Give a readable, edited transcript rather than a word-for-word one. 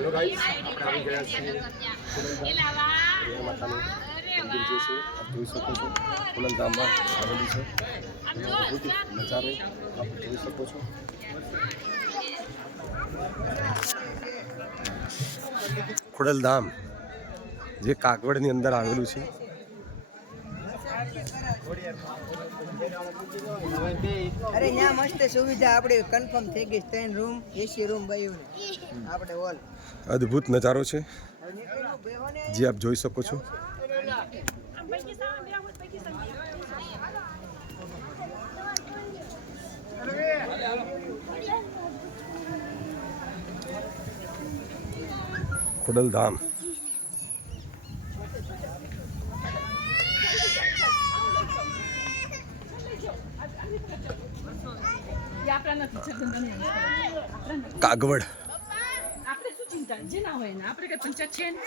Hello guys, આપણે આવી ગયા છીએ ખોડલધામ માતાનું મંદિર જે છે આપ જોઈ શકો છો. ખોડલધામમાં આવેલું છે. અદ્ભુત નજારો આપ જોઈ શકો છો. ખોડલધામ જે કાગવડની અંદર આવેલું છે. અરે ત્યાં મસ્ત સુવિધા આપણે કન્ફર્મ થઈ ગઈ. 3 રૂમ, એસી રૂમ બન્યું આપણે હોલ. અદ્ભુત નજારો છે જે આપ જોઈ શકો છો. ખોડલધામ કાગવડ આપણે શું ચિંતા જે ના હોય ને આપણે કઈ પંચાયત છે ને